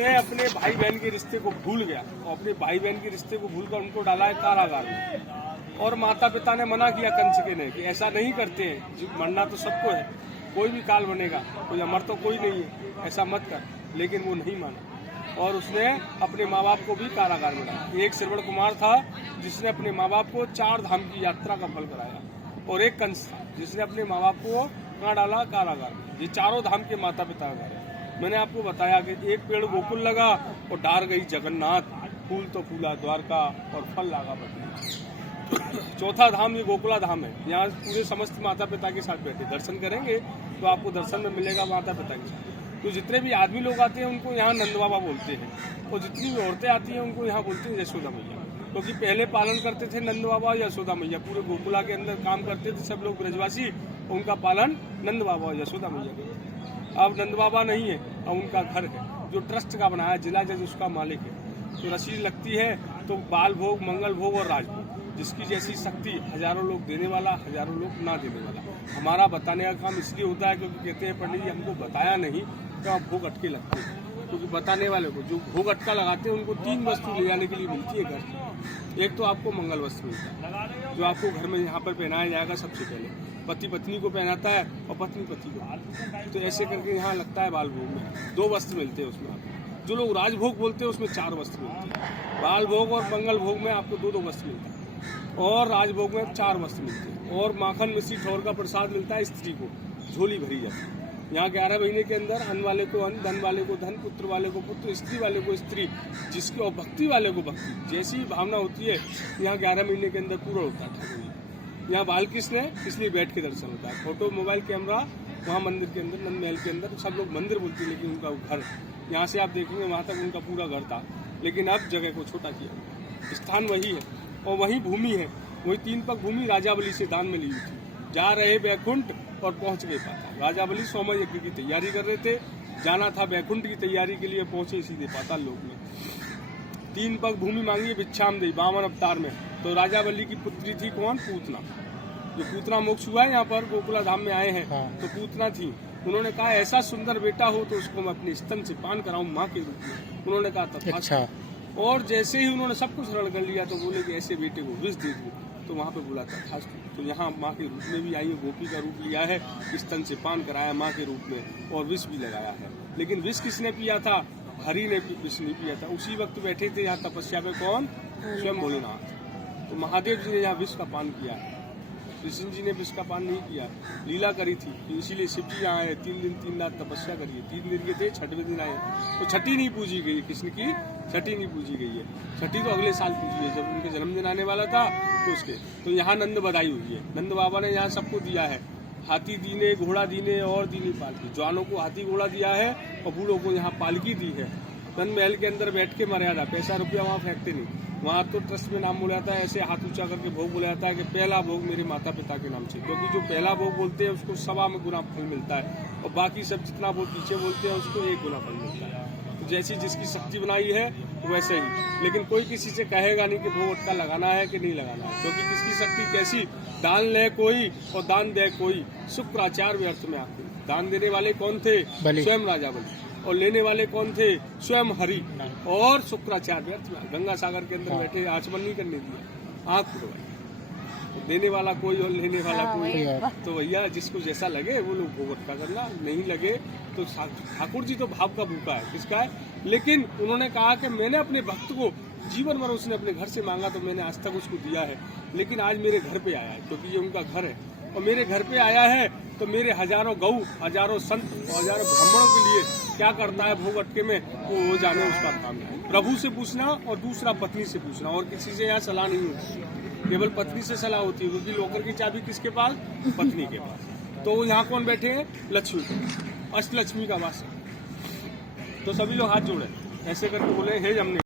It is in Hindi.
उसने अपने भाई बहन के रिश्ते को भूल गया और अपने भाई बहन के रिश्ते को भूलकर उनको डाला है कारागार में। और माता पिता ने मना किया कंचके ने कि ऐसा नहीं करते हैं, मरना तो सबको है, कोई भी काल बनेगा, कोई अमर तो कोई नहीं है, ऐसा मत कर। लेकिन वो नहीं माना और उसने अपने माँ बाप को भी कारागार में डाला। एक श्रवण कुमार था जिसने अपने माँ बाप को 4 धाम की यात्रा का फल कराया, और एक कंस था जिसने अपने माँ बाप को कहाँ डाला, कारागार में। ये चारों धाम के माता पिता गए। मैंने आपको बताया कि एक पेड़ गोकुल लगा और डार गई जगन्नाथ, फूल तो फूला द्वारका और फल लागा बद्रीनाथ। चौथा धाम ये गोकुला धाम है। यहाँ पूरे समस्त माता पिता के साथ बैठे दर्शन करेंगे तो आपको दर्शन में मिलेगा माता पिता के साथ। तो जितने भी आदमी लोग आते हैं उनको यहाँ नंद बाबा बोलते हैं, और जितनी भी औरतें आती हैं उनको यहाँ बोलते हैं यशोदा मैया, क्योंकि पहले पालन करते थे नंद बाबा यशोदा मैया। पूरे गोकुला के अंदर काम करते थे सब लोग ब्रजवासी, उनका पालन नंद बाबा और यशोदा मैया करते। अब नंद बाबा नहीं है, अब उनका घर है जो ट्रस्ट का बनाया, जिला जज उसका मालिक है। तो रसीद लगती है तो बाल भोग, मंगल भोग और राजभोग, जिसकी जैसी शक्ति, हजारों लोग देने वाला, हजारों लोग ना देने वाला। हमारा बताने का काम इसलिए होता है क्योंकि कहते हैं पंडित जी हमको बताया नहीं तो आप भोग अटके लगते हैं, क्योंकि बताने वाले को जो भोग अटका लगाते हैं उनको 3 वस्तु ले जाने के लिए मिलती है घर की। एक तो आपको मंगल वस्त्र मिलता है जो आपको घर में यहाँ पर पहनाया जाएगा। सबसे पहले पति पत्नी को पहनाता है और पत्नी पति को, तो ऐसे करके यहाँ लगता है बाल भोग में 2 वस्त्र मिलते हैं उसमें आपको। जो लोग राजभोग बोलते हैं उसमें 4 वस्त्र मिलते हैं। बाल भोग और मंगल भोग में आपको 2-2 वस्त्र मिलता है, और राजभोग में 4 वस्त्र मिलते हैं। और माखन मिश्री ठौर का प्रसाद मिलता है, स्त्री को झोली भरी जाती है। यहाँ 11 महीने के अंदर अन्न वाले को अन्न, धन वाले को धन, पुत्र वाले को पुत्र, स्त्री वाले को स्त्री, जिसकी और भक्ति वाले को भक्ति, जैसी भावना होती है यहाँ 11 महीने के अंदर पूरा होता है ठाकुर जी। यहाँ बालकृष्ण है इसलिए बैठ के दर्शन होता है। फोटो मोबाइल कैमरा वहाँ मंदिर के अंदर, नंद महल के अंदर, सब लोग मंदिर बोलते हैं लेकिन उनका घर, यहाँ से आप देखेंगे वहाँ तक उनका पूरा घर था, लेकिन अब जगह को छोटा किया। स्थान वही है और वही भूमि है, वही 3 पग भूमि राजावली से दान में ली हुई थी। जा रहे बैकुंठ और पहुंच गए पाताल। राजावली सोमय यज्ञ की तैयारी कर रहे थे, जाना था बैकुंठ की तैयारी के लिए, पहुंचे सीधे पाताल लोक में। 3 पग भूमि मांगी भिक्षाम देई 52 अवतार में। तो राजावली की पुत्री थी कौन? पूतना। जो पूतना मोक्ष हुआ है यहाँ पर गोकुला धाम में आए हैं, तो पूतना थी। उन्होंने कहा ऐसा सुंदर बेटा हो तो उसको मैं अपने स्तन से पान कराऊं माँ के रूप में। उन्होंने कहा तथा। और जैसे ही उन्होंने सब कुछ रण कर लिया तो बोले कि ऐसे बेटे को विष दे दो, तो वहाँ पे बोला था। तो यहाँ माँ के रूप में भी आई है, गोपी का रूप लिया है, स्तन से पान कराया माँ के रूप में, और विष भी लगाया है। लेकिन विष किसने पिया था? हरि ने विष नहीं पिया था। उसी वक्त बैठे थे यहाँ तपस्या पे कौन? स्वयं भोलेनाथ। तो महादेव जी ने यहाँ विष का पान किया है, कृष्ण जी ने विष का पान नहीं किया। लीला करी थी, इसीलिए शिव जी यहाँ आए, 3 दिन 3 रात तपस्या करिए। 3 दिन के थे, 6वें दिन आए। तो छठी नहीं पूजी गई, कृष्ण की छठी नहीं पूजी गई है। छठी तो अगले साल पूजी है, जब उनके जन्मदिन आने वाला था तो उसके। तो यहाँ नंद बधाई हुई है, नंद बाबा ने यहाँ सबको दिया है। हाथी दीने, घोड़ा दीने और दीनी पालकी। जवानों को हाथी घोड़ा दिया है और बूढ़ों को यहाँ पालकी दी है। नंद महल के अंदर बैठ के मर्यादा, पैसा रुपया वहाँ फेंकते नहीं। वहाँ तो ट्रस्ट में नाम बोला जाता है, ऐसे हाथ ऊंचा करके भोग बोला जाता है कि पहला भोग मेरे माता पिता के नाम से, क्योंकि जो पहला भोग बोलते हैं उसको 1.25 में गुना फल मिलता है, और बाकी सब जितना वो पीछे बोलते हैं उसको 1 गुना फल मिलता है। तो जैसी जिसकी शक्ति बनाई है वैसे ही। लेकिन कोई किसी से कहेगा नहीं कि भोग अटका लगाना है कि नहीं लगाना है, क्योंकि किसकी शक्ति कैसी। दान ले कोई और दान दे कोई, शुक्राचार्य व्यर्थ में आते। दान देने वाले कौन थे? स्वयं राजावली। और लेने वाले कौन थे? स्वयं हरि। और शुक्राचार्य व्यर्थ में, गंगा सागर के अंदर बैठे, आचमन नहीं करने दिया, आंख खुलवाई। तो देने वाला कोई और लेने वाला कोई। तो भैया जिसको जैसा लगे वो लोग भोग अटका करना, नहीं लगे तो ठाकुर जी तो भाव का भूखा है, किसका है? लेकिन उन्होंने कहा कि मैंने अपने भक्त को जीवन भर, उसने अपने घर से मांगा तो मैंने आज तक उसको दिया है, लेकिन आज मेरे घर पे आया है क्योंकि ये उनका घर है। और मेरे घर पे आया है तो मेरे हजारों गौ, हजारों संत, हजारों ब्राह्मणों के लिए क्या करता है भोग अटके में, वो जाने उसका काम है। प्रभु से पूछना और दूसरा पत्नी से पूछना, और किसी से यहाँ सलाह नहीं होती, केवल पत्नी से सलाह होती है, क्योंकि लॉकर की चाबी किसके पास? पत्नी के पास। तो यहाँ कौन बैठे हैं? लक्ष्मी, अष्टलक्ष्मी का वास। तो सभी लोग हाथ जोड़े, ऐसे करके बोले हे जमने।